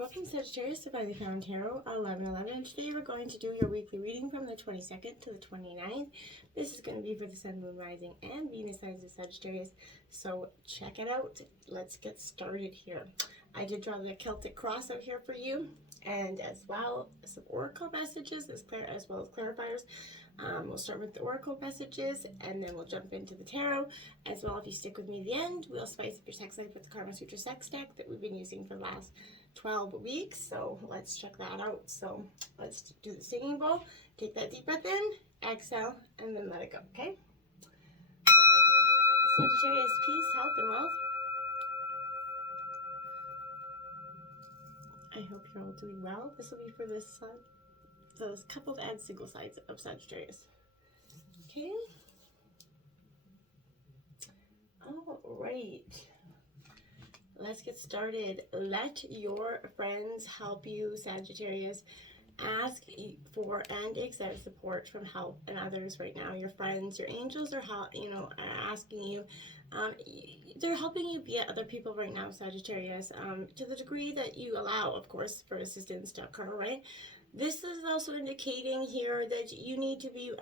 Welcome Sagittarius to Divinely Found Tarot 11/11. Today we're going to do your weekly reading from the 22nd to the 29th. This is going to be for the Sun, Moon, Rising, and Venus signs of Sagittarius. So check it out. Let's get started here. I did draw the Celtic cross out here for you, and as well some oracle messages as well as clarifiers. We'll start with the oracle messages, and then we'll jump into the tarot as well. If you stick with me to the end, we'll spice up your sex life with the Karma Sutra sex deck that we've been using for the last 12 weeks. So let's check that out. So let's do the singing bowl. Take that deep breath in, exhale, and then let it go. Okay. Sagittarius, peace, health, and wealth. I hope you're all doing well. This will be for this sun, those coupled and single sides of Sagittarius. Okay. All right. Let's get started. Let your friends help you, Sagittarius. Ask for and accept support from help and others right now. Your friends, your angels are asking you. They're helping you be other people right now, Sagittarius, to the degree that you allow, of course, for assistance to occur, right? This is also indicating here that you need to be,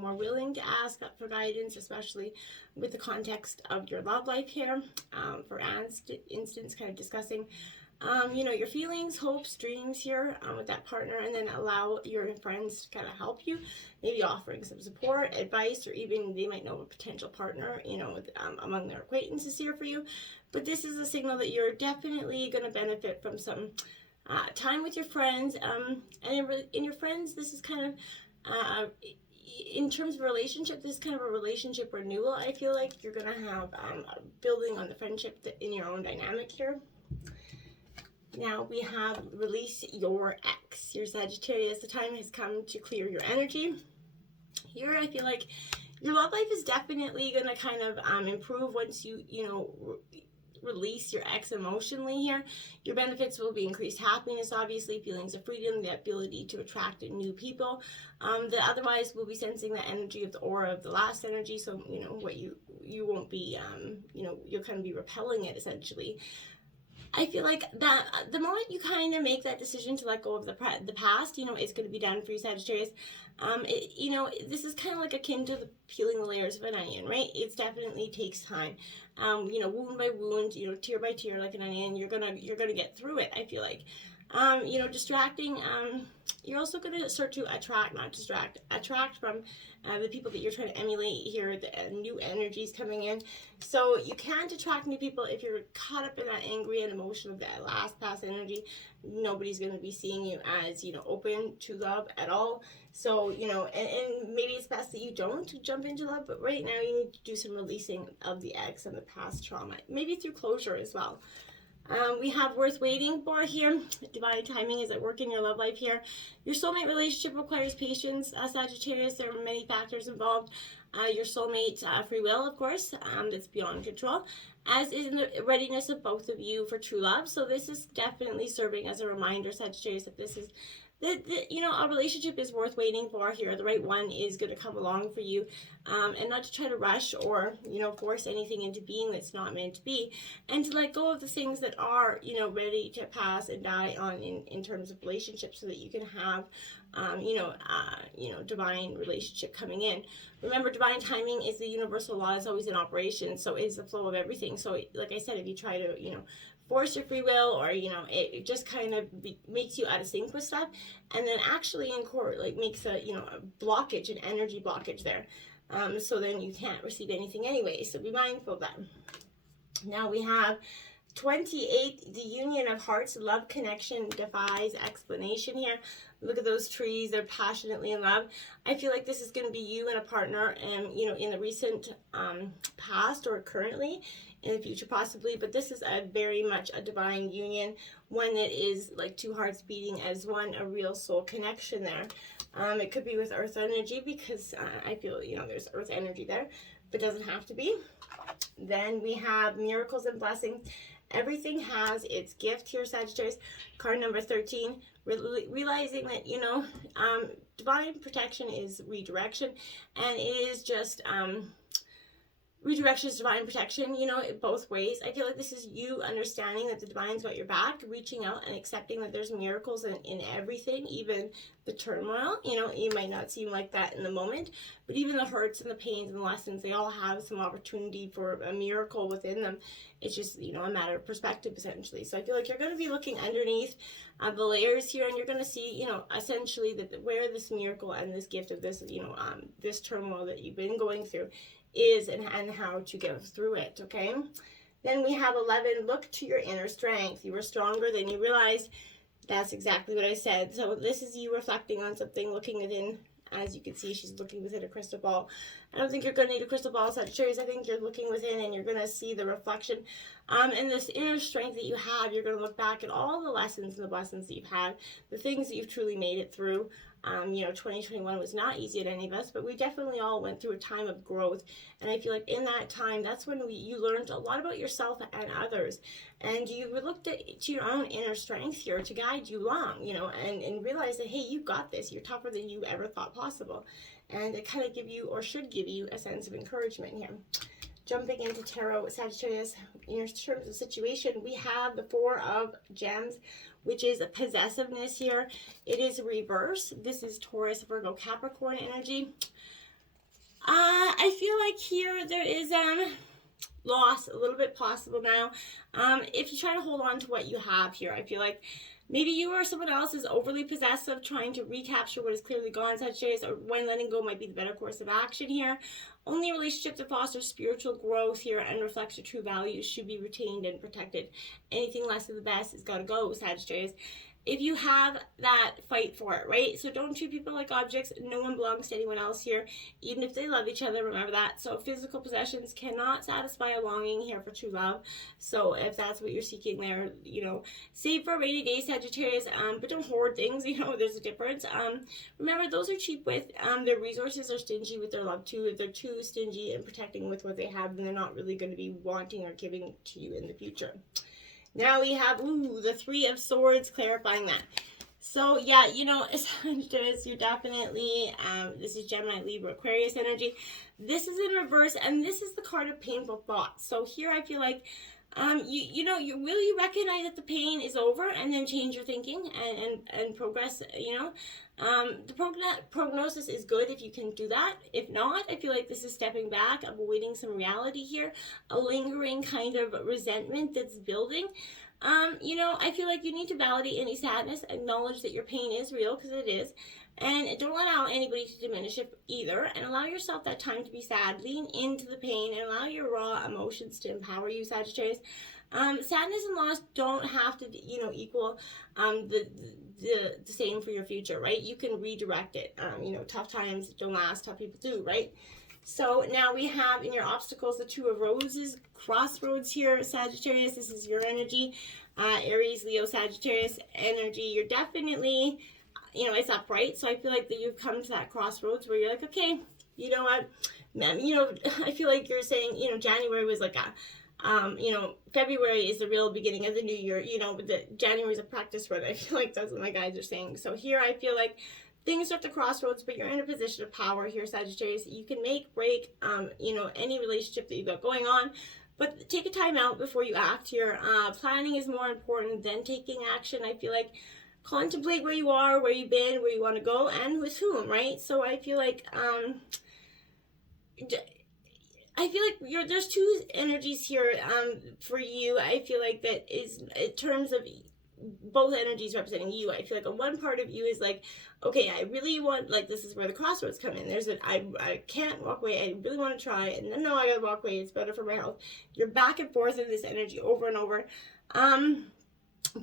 more willing to ask for guidance, especially with the context of your love life here. For instance, kind of discussing, your feelings, hopes, dreams here with that partner, and then allow your friends to kind of help you, maybe offering some support, advice, or even they might know a potential partner, among their acquaintances here for you. But this is a signal that you're definitely going to benefit from some time with your friends, and in your friends, this is kind of, in terms of relationship, this is kind of a relationship renewal. I feel like you're going to have building on the friendship in your own dynamic here. Now we have release your ex, your Sagittarius. The time has come to clear your energy. Here, I feel like your love life is definitely going to kind of improve once you, release your ex emotionally here. Your benefits will be increased happiness, obviously, feelings of freedom, the ability to attract new people. That otherwise will be sensing the energy of the aura of the last energy. So, what you won't be, you'll kind of be repelling it essentially. I feel like that the moment you kind of make that decision to let go of the past, it's going to be done for you, Sagittarius. This is kind of like akin to peeling the layers of an onion, right? It definitely takes time. Wound by wound, tear by tear, like an onion. You're gonna get through it. I feel like, distracting. You're also gonna start to attract from the people that you're trying to emulate here. The new energies coming in, so you can't attract new people if you're caught up in that angry and emotion of that past energy. Nobody's gonna be seeing you as open to love at all. So and maybe it's best that you don't jump into love, but right now you need to do some releasing of the ex and the past trauma, maybe through closure as well. We have worth waiting for here. Divine timing is at work in your love life here. Your soulmate relationship requires patience, Sagittarius. There are many factors involved. Your soulmate free will, of course, that's beyond control, as is in the readiness of both of you for true love. So this is definitely serving as a reminder, Sagittarius, that this is a relationship is worth waiting for here. The right one is going to come along for you, and not to try to rush or, force anything into being that's not meant to be, and to let go of the things that are, ready to pass and die on in terms of relationships, so that you can have, divine relationship coming in. Remember, divine timing is the universal law. It's always in operation. So is the flow of everything. So like I said, if you try to, force your free will, or it just kind of makes you out of sync with stuff, and then actually in court makes a blockage, an energy blockage there, so then you can't receive anything anyway. So be mindful of that. Now we have 28, the union of hearts. Love connection defies explanation here. Look at those trees, they're passionately in love. I feel like this is going to be you and a partner, and in the recent past, or currently in the future possibly, but this is a very much a divine union, one that is like two hearts beating as one, a real soul connection there. It could be with earth energy, because I feel there's earth energy there, but doesn't have to be. Then we have miracles and blessings. Everything has its gift here, Sagittarius. Card number 13, realizing that divine protection is redirection, and it is just redirections, divine protection, you know, both ways. I feel like this is you understanding that the divine's got your back, reaching out and accepting that there's miracles in everything, even the turmoil. You know, it might not seem like that in the moment, but even the hurts and the pains and the lessons, they all have some opportunity for a miracle within them. It's just, you know, a matter of perspective, essentially. So I feel like you're going to be looking underneath the layers here, and you're going to see, you know, essentially that where this miracle and this gift of this, you know, this turmoil that you've been going through is, and how to get through it. Okay, then we have 11. Look to your inner strength. You are stronger than you realize. That's exactly what I said. So this is you reflecting on something, looking within. As you can see, she's looking within a crystal ball. I don't think you're going to need a crystal ball, Sagittarius. I think you're looking within and you're going to see the reflection. And this inner strength that you have, you're going to look back at all the lessons and the blessings that you've had, the things that you've truly made it through. You know, 2021 was not easy at any of us, but we definitely all went through a time of growth. And I feel like in that time, that's when you learned a lot about yourself and others. And you looked to your own inner strength here to guide you along, you know, and realize that, hey, you got this. You're tougher than you ever thought possible. And it kind of give you, or should give you, a sense of encouragement here. Jumping into tarot, Sagittarius, in terms of situation, we have the 4 of Gems, which is a possessiveness here. It is reverse. This is Taurus, Virgo, Capricorn energy. I feel like here there is loss a little bit possible now. If you try to hold on to what you have here, I feel like maybe you or someone else is overly possessive, trying to recapture what is clearly gone, Sagittarius, or when letting go might be the better course of action here. Only a relationship that fosters spiritual growth here and reflects your true values should be retained and protected. Anything less of the best has got to go, Sagittarius. If you have that, fight for it, right? So don't treat people like objects. No one belongs to anyone else here, even if they love each other. Remember that. So physical possessions cannot satisfy a longing here for true love. So if that's what you're seeking there, you know, save for a rainy day, Sagittarius, but don't hoard things. You know, there's a difference. Remember, those are cheap with their resources, are stingy with their love too. If they're too stingy and protecting with what they have, then they're not really going to be wanting or giving to you in the future. Now we have, the 3 of Swords, clarifying that. So, yeah, you know, Sagittarius, you're definitely, this is Gemini, Libra, Aquarius energy. This is in reverse, and this is the card of painful thoughts. So here I feel like, will you recognize that the pain is over and then change your thinking and progress, you know? The prognosis is good if you can do that. If not, I feel like this is stepping back, avoiding some reality here, a lingering kind of resentment that's building. You know, I feel like you need to validate any sadness, acknowledge that your pain is real, because it is, and don't allow anybody to diminish it either, and allow yourself that time to be sad. Lean into the pain and allow your raw emotions to empower you, Sagittarius. Sadness and loss don't have to, you know, equal the same for your future, right? You can redirect it. You know, tough times don't last, tough people do, right? So now we have in your obstacles the 2 of Roses, crossroads here, Sagittarius. This is your energy, Aries, Leo, Sagittarius energy. You're definitely, you know, it's upright. So I feel like that you've come to that crossroads where you're like, okay, you know what, you know, I feel like you're saying, you know, January was like a, you know, February is the real beginning of the new year, you know, but the January is a practice run. I feel like that's what my guides are saying. So here I feel like things are at the crossroads, but you're in a position of power here, Sagittarius. You can break, you know, any relationship that you've got going on, but take a time out before you act here. Planning is more important than taking action. I feel like contemplate where you are, where you've been, where you want to go, and with whom, right? So I feel like, there's 2 energies here for you. I feel like that is, in terms of both energies representing you, I feel like on one part of you is like, okay, I really want, like, this is where the crossroads come in. There's I can't walk away. I really want to try, and then no, I gotta walk away. It's better for my health. You're back and forth in this energy over and over.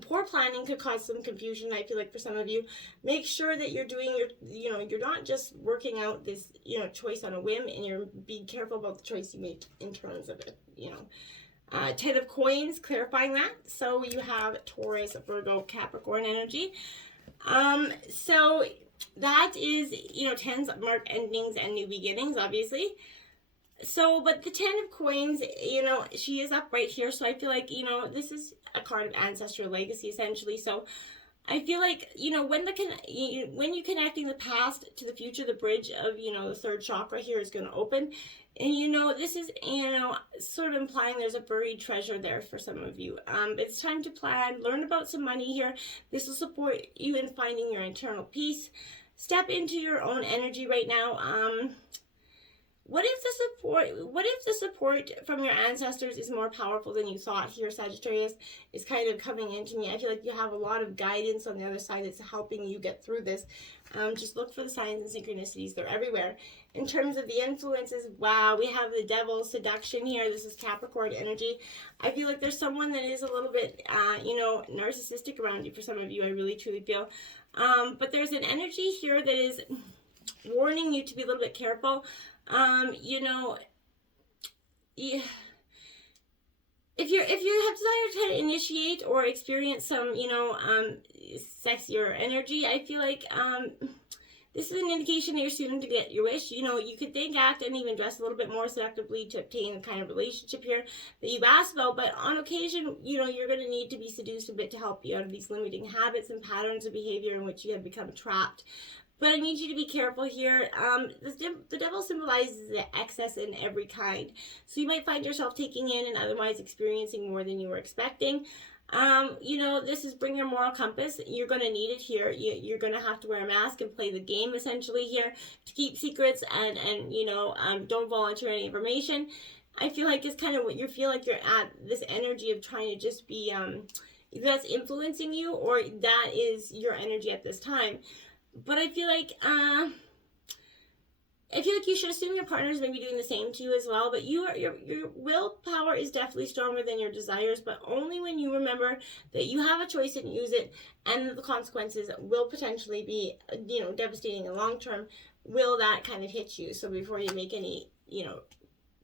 Poor planning could cause some confusion, I feel like, for some of you. Make sure that you're doing you're not just working out this, you know, choice on a whim, and you're being careful about the choice you make in terms of it, you know. 10 of Coins, clarifying that. So you have Taurus, Virgo, Capricorn energy. So that is, you know, 10s mark endings and new beginnings, obviously. So, but the 10 of Coins, you know, she is up right here. So I feel like, you know, this is a card of ancestral legacy, essentially. So I feel like, you know, when you're connecting the past to the future, the bridge of, you know, the third chakra here is going to open. And, you know, this is, you know, sort of implying there's a buried treasure there for some of you. It's time to plan, learn about some money here. This will support you in finding your internal peace. Step into your own energy right now. What if the support from your ancestors is more powerful than you thought here, Sagittarius, is kind of coming into me. I feel like you have a lot of guidance on the other side that's helping you get through this. Just look for the signs and synchronicities. They're everywhere. In terms of the influences, wow, we have the devil seduction here. This is Capricorn energy. I feel like there's someone that is a little bit, you know, narcissistic around you for some of you, I really truly feel. But there's an energy here that is warning you to be a little bit careful. You know, yeah. If you have desire to initiate or experience some, you know, sexier energy, I feel like this is an indication that you're soon to get your wish. You know, you could think, act, and even dress a little bit more seductively to obtain the kind of relationship here that you've asked about. But on occasion, you know, you're going to need to be seduced a bit to help you out of these limiting habits and patterns of behavior in which you have become trapped. But I need you to be careful here. The devil symbolizes the excess in every kind. So you might find yourself taking in and otherwise experiencing more than you were expecting. You know, this is bring your moral compass. You're going to need it here. You're going to have to wear a mask and play the game essentially here to keep secrets and you know, don't volunteer any information. I feel like it's kind of what you feel like you're at this energy of trying to just be, that's influencing you, or that is your energy at this time. But I feel like you should assume your partner is maybe doing the same to you as well. But your willpower is definitely stronger than your desires, but only when you remember that you have a choice and use it, and the consequences will potentially be, you know, devastating in the long term. Will that kind of hit you? So before you make any, you know,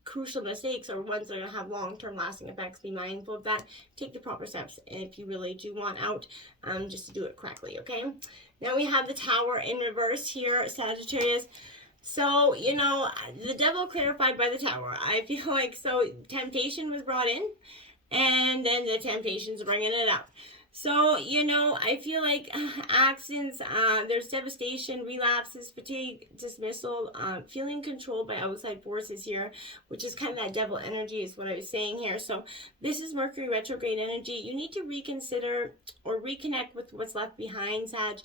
crucial mistakes or ones that are going to have long-term lasting effects, be mindful of that. Take the proper steps, and if you really do want out, just to do it correctly, okay? Now we have the Tower in reverse here, Sagittarius. So, you know, the devil clarified by the Tower. I feel like, so temptation was brought in, and then the temptation's bringing it out. So, you know, I feel like accidents, there's devastation, relapses, fatigue, dismissal, feeling controlled by outside forces here, which is kind of that devil energy is what I was saying here. So this is Mercury retrograde energy. You need to reconsider or reconnect with what's left behind, Sag.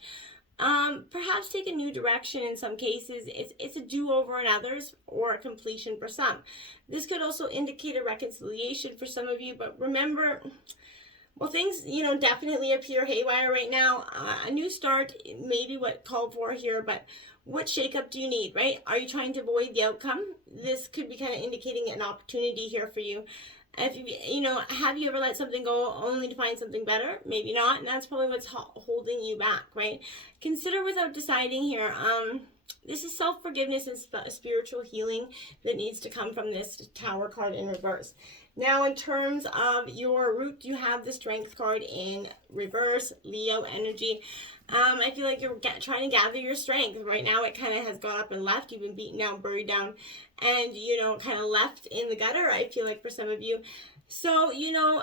Perhaps take a new direction in some cases. It's a do-over in others, or a completion for some. This could also indicate a reconciliation for some of you, but remember, well, things, you know, definitely appear haywire right now. A new start may be what called for here, but what shakeup do you need, right? Are you trying to avoid the outcome? This could be kind of indicating an opportunity here for you. If you know, have you ever let something go only to find something better? Maybe not, and that's probably what's holding you back, right? Consider without deciding here. This is self-forgiveness and spiritual healing that needs to come from this Tower card in reverse. Now, in terms of your root, you have the Strength card in reverse, Leo energy. I feel like you're trying to gather your strength. Right now, it kind of has gone up and left. You've been beaten down, buried down, and, you know, kind of left in the gutter, I feel like, for some of you. So, you know,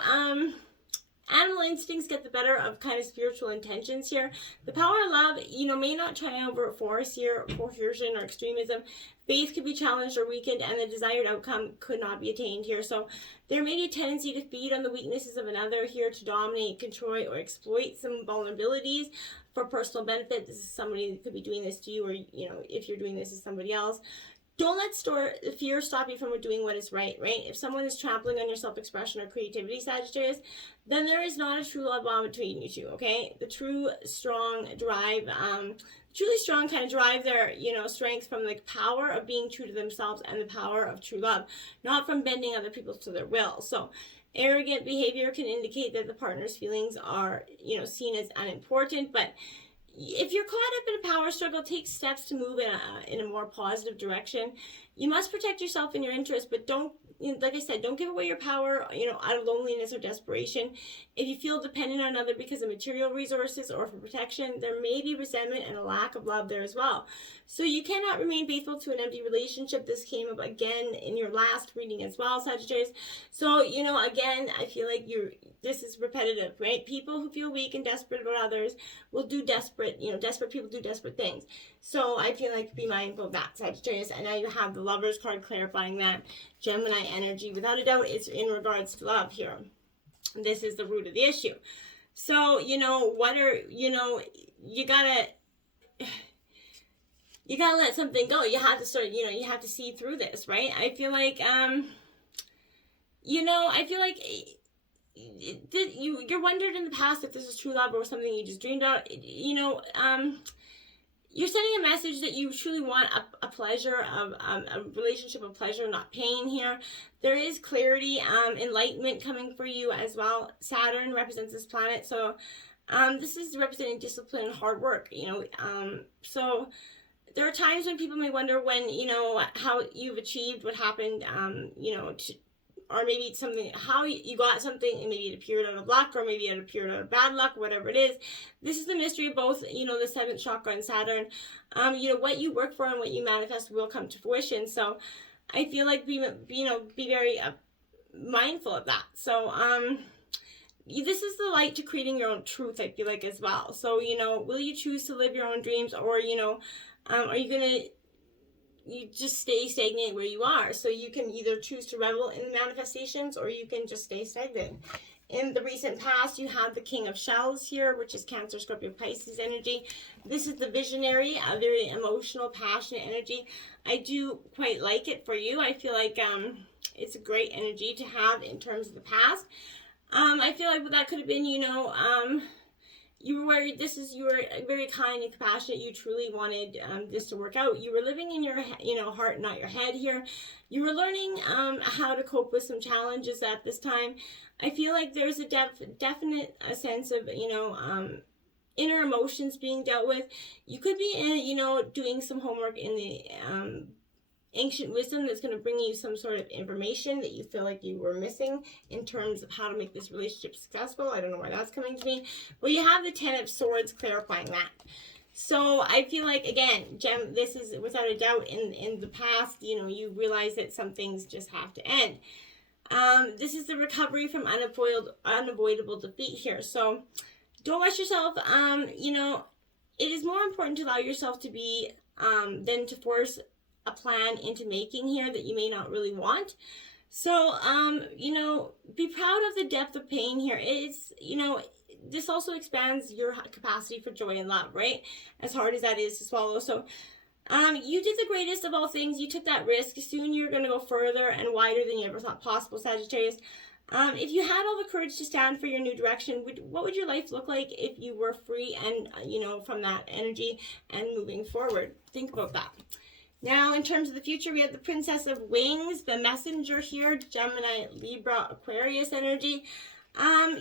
animal instincts get the better of kind of spiritual intentions here. The power of love, you know, may not triumph over force here, coercion or extremism. Faith could be challenged or weakened, and the desired outcome could not be attained here. So there may be a tendency to feed on the weaknesses of another here, to dominate, control, or exploit some vulnerabilities for personal benefit. This is somebody that could be doing this to you, or, you know, if you're doing this to somebody else. Don't let fear stop you from doing what is right? If someone is trampling on your self-expression or creativity, Sagittarius, then there is not a true love bond between you two, okay? The true, strong drive, truly strong kind of drive their, you know, strength from the power of being true to themselves and the power of true love, not from bending other people to their will. So arrogant behavior can indicate that the partner's feelings are, you know, seen as unimportant, but if you're caught up in a power struggle, take steps to move in a more positive direction. You must protect yourself and your interests, but don't like I said, don't give away your power, out of loneliness or desperation. If you feel dependent on another because of material resources or for protection, there may be resentment and a lack of love there as well. So you cannot remain faithful to an empty relationship. This came up again in your last reading as well, Sagittarius. So, again, I feel like this is repetitive, right? People who feel weak and desperate about others will do desperate people do desperate things. So I feel like be mindful of that, Sagittarius. And now you have the Lovers card clarifying that Gemini energy. Without a doubt, it's in regards to love here. This is the root of the issue. So, you gotta let something go. You have to sort of, you have to see through this, right? I feel like, you're wondered in the past if this is true love or something you just dreamed about. You're sending a message that you truly want a pleasure, a relationship of pleasure, not pain here. There is clarity, enlightenment coming for you as well. Saturn represents this planet, so this is representing discipline and hard work, so there are times when people may wonder when, how you've achieved what happened, or maybe it's something, how you got something, and maybe it appeared out of luck, or maybe it appeared out of bad luck, whatever it is. This is the mystery of both, the 7th chakra and Saturn. What you work for and what you manifest will come to fruition. So I feel like be very mindful of that. So, this is the light to creating your own truth, I feel like, as well. So, will you choose to live your own dreams, or, are you going to just stay stagnant where you are? So you can either choose to revel in the manifestations, or you can just stay stagnant. In the recent past, you have the King of Shells here, which is Cancer, Scorpio, Pisces energy. This is the visionary, a very emotional, passionate energy. I do quite like it for you. I feel like it's a great energy to have in terms of the past. I feel like that could have been, you were very kind and compassionate. You truly wanted this to work out. You were living in your heart, not your head here. You were learning how to cope with some challenges at this time. I feel like there's a definite sense of inner emotions being dealt with. You could be doing some homework in the ancient wisdom that's going to bring you some sort of information that you feel like you were missing in terms of how to make this relationship successful. I don't know why that's coming to me. Well, you have the 10 of Swords clarifying that. So I feel like, again, this is without a doubt in the past, you realize that some things just have to end. This is the recovery from unavoidable defeat here. So don't rush yourself. It is more important to allow yourself to be than to force a plan into making here that you may not really want. So, be proud of the depth of pain here. It's, this also expands your capacity for joy and love, right? As hard as that is to swallow. So, you did the greatest of all things. You took that risk. Soon you're going to go further and wider than you ever thought possible, Sagittarius. If you had all the courage to stand for your new direction, what would your life look like if you were free and, from that energy and moving forward? Think about that. Now, in terms of the future, we have the Princess of Wings, the Messenger here, Gemini, Libra, Aquarius energy. I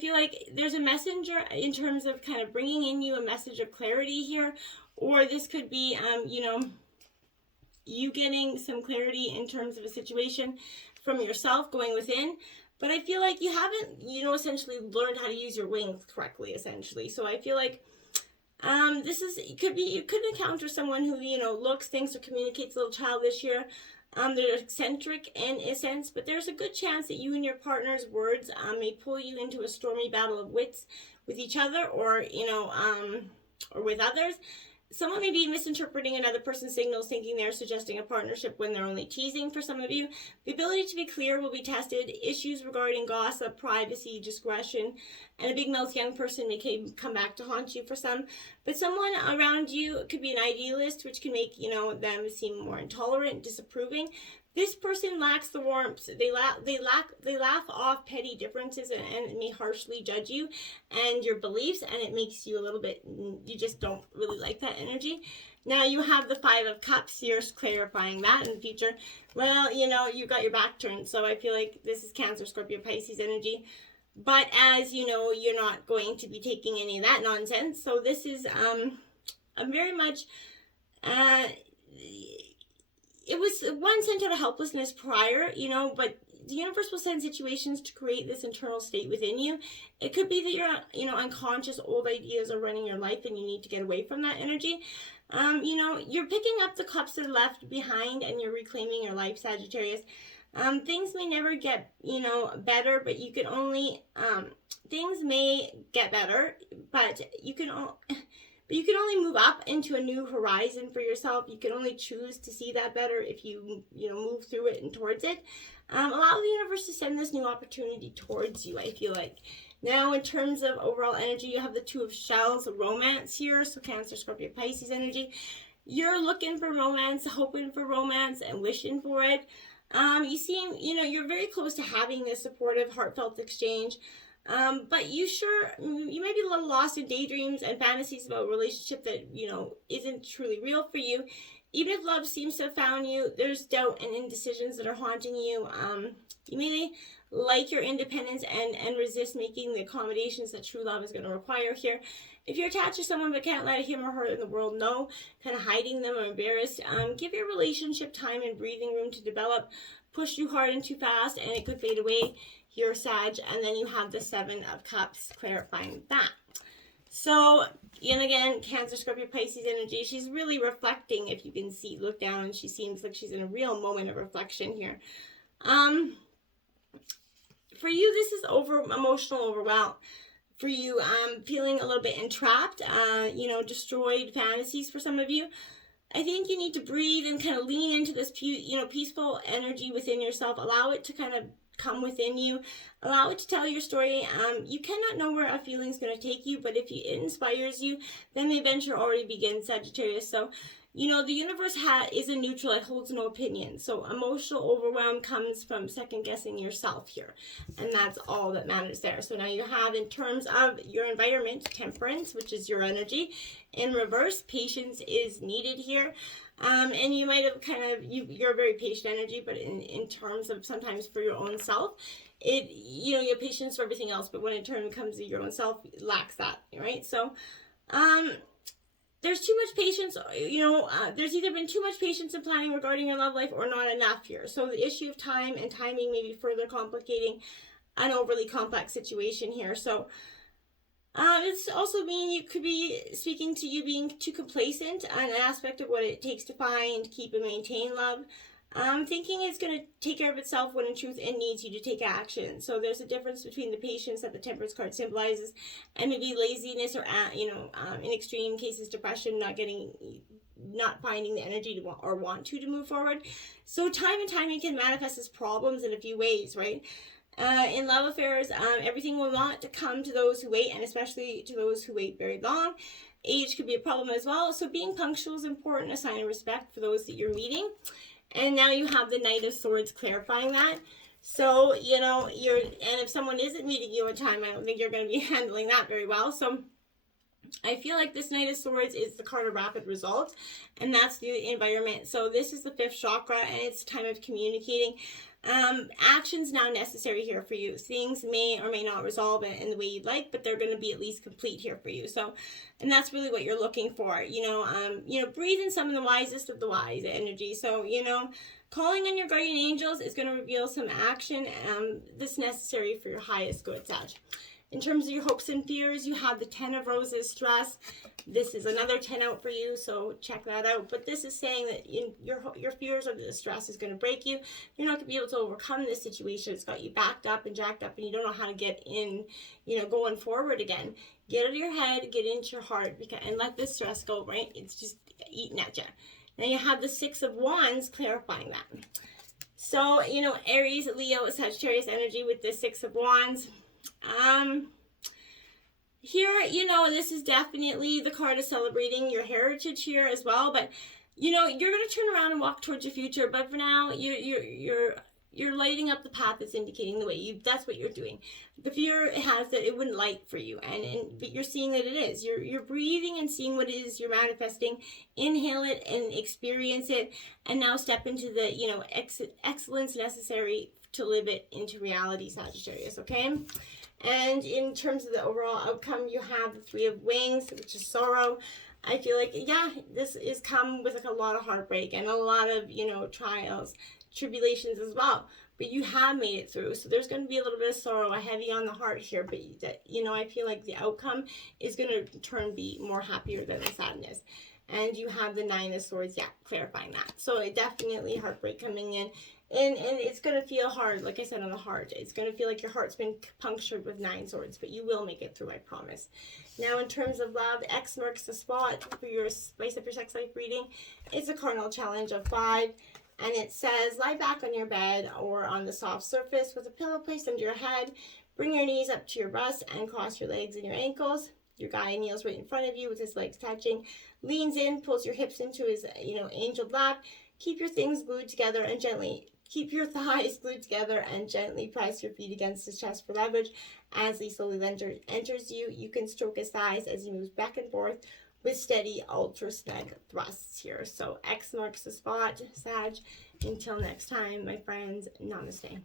feel like there's a messenger in terms of kind of bringing in you a message of clarity here, or this could be, you getting some clarity in terms of a situation from yourself going within. But I feel like you haven't, essentially learned how to use your wings correctly, essentially. So I feel like you could encounter someone who, looks, thinks, or communicates a little childish here. They're eccentric in a sense, but there's a good chance that you and your partner's words may pull you into a stormy battle of wits with each other, or, or with others. Someone may be misinterpreting another person's signals, thinking they're suggesting a partnership when they're only teasing for some of you. The ability to be clear will be tested. Issues regarding gossip, privacy, discretion, and a big-mouthed young person may come back to haunt you for some. But someone around you could be an idealist, which can make, them seem more intolerant, disapproving. This person lacks the warmth. They laugh off petty differences and may harshly judge you and your beliefs, and it makes you a little bit, you just don't really like that energy. Now you have the 5 of Cups here, clarifying that in the future. Well, you got your back turned, so I feel like this is Cancer, Scorpio, Pisces energy. But as you know, you're not going to be taking any of that nonsense. So this is a very much, it was one sent out of helplessness prior, you know, but the universe will send situations to create this internal state within you. It could be that your, you know, unconscious old ideas are running your life and you need to get away from that energy. You know, you're picking up the cups that are left behind and you're reclaiming your life, Sagittarius. Things may never get, you know, better, but you can only, things may get better, but you can only move up into a new horizon for yourself. You can only choose to see that better if you know, move through it and towards it. Allow the universe to send this new opportunity towards you, I feel like. Now, in terms of overall energy, you have the Two of Shells, romance here. So Cancer, Scorpio, Pisces energy. You're looking for romance, hoping for romance, and wishing for it. You seem, you know, you're very close to having this supportive, heartfelt exchange. But you might be a little lost in daydreams and fantasies about a relationship that, you know, isn't truly real for you. Even if love seems to have found you, there's doubt and indecisions that are haunting you. You may like your independence and resist making the accommodations that true love is going to require here. If you're attached to someone but can't let him or her in the world know, kind of hiding them or embarrassed, give your relationship time and breathing room to develop. Push too hard and too fast and it could fade away. You're Sag, and then you have the Seven of Cups clarifying that. So, and again, Cancer, Scorpio, Pisces energy, she's really reflecting. If you can see, look down, and she seems like she's in a real moment of reflection here. For you, this is emotional overwhelm. For you, feeling a little bit entrapped, you know, destroyed fantasies for some of you. I think you need to breathe and kind of lean into this, you know, peaceful energy within yourself. Allow it to kind of come within you. Allow it to tell your story. You cannot know where a feeling is going to take you, but if it inspires you, then the adventure already begins, Sagittarius. So, you know, the universe is a neutral. It holds no opinion. So emotional overwhelm comes from second guessing yourself here. And that's all that matters there. So now you have, in terms of your environment, Temperance, which is your energy. In reverse, patience is needed here. And you might have kind of, you're a very patient energy, but in terms of sometimes for your own self, you know, you have patience for everything else, but when it comes to your own self, it lacks that, right? So, there's too much patience, you know, there's either been too much patience in planning regarding your love life or not enough here. So the issue of time and timing may be further complicating an overly complex situation here. So, it's also mean you could be speaking to you being too complacent on an aspect of what it takes to find, keep, and maintain love. Thinking it's going to take care of itself when in truth it needs you to take action. So there's a difference between the patience that the Temperance card symbolizes and maybe laziness or, you know, in extreme cases, depression, not finding the energy to want to move forward. So time and timing can manifest as problems in a few ways, right? In love affairs, everything will not come to those who wait, and especially to those who wait very long. Age could be a problem as well. So being punctual is important, a sign of respect for those that you're meeting. And now you have the Knight of Swords clarifying that. So, you know, and if someone isn't meeting you in time, I don't think you're going to be handling that very well. So I feel like this Knight of Swords is the card of rapid results, and that's the environment. So this is the 5th chakra, and it's time of communicating. Actions now necessary here for you. Things may or may not resolve in the way you'd like, but they're going to be at least complete here for you. So, and that's really what you're looking for. You know, breathe in some of the wisest of the wise energy. So, you know, calling on your guardian angels is going to reveal some action that's necessary for your highest good, Sag. In terms of your hopes and fears, you have the 10 of Roses, stress. This is another 10 out for you, so check that out. But this is saying that your fears or the stress is going to break you. You're not going to be able to overcome this situation. It's got you backed up and jacked up, and you don't know how to get in, you know, going forward again. Get out of your head, get into your heart, and let this stress go, right? It's just eating at you. Now you have the 6 of Wands clarifying that. So, you know, Aries, Leo, Sagittarius energy with the 6 of Wands. Here, you know, this is definitely the card of celebrating your heritage here as well, but you know, you're going to turn around and walk towards your future, but for now, you're lighting up the path that's indicating the way. That's what you're doing. The fear has that it wouldn't light for you, but you're seeing that it is. You're breathing and seeing what it is you're manifesting. Inhale it and experience it, and now step into the, you know, excellence necessary to live it into reality, Sagittarius, okay? And in terms of the overall outcome, you have the 3 of Wings, which is sorrow. I feel like, yeah, this is come with like a lot of heartbreak and a lot of, you know, trials, tribulations as well. But you have made it through. So there's going to be a little bit of sorrow, a heavy on the heart here. But, you know, I feel like the outcome is going to be more happier than the sadness. And you have the 9 of Swords, yeah, clarifying that. So it definitely heartbreak coming in. And it's going to feel hard, like I said, on the heart. It's going to feel like your heart's been punctured with 9 swords, but you will make it through, I promise. Now, in terms of love, X marks the spot for your Spice Up Your Sex Life reading. It's a cardinal challenge of 5, and it says, lie back on your bed or on the soft surface with a pillow placed under your head. Bring your knees up to your breast and cross your legs and your ankles. Your guy kneels right in front of you with his legs touching, leans in, pulls your hips into his, you know, angel lap. Keep your things glued together and gently. Keep your thighs glued together and gently press your feet against his chest for leverage. As he slowly enters you, you can stroke his thighs as he moves back and forth with steady ultra snug thrusts here. So X marks the spot, Sag. Until next time, my friends, namaste.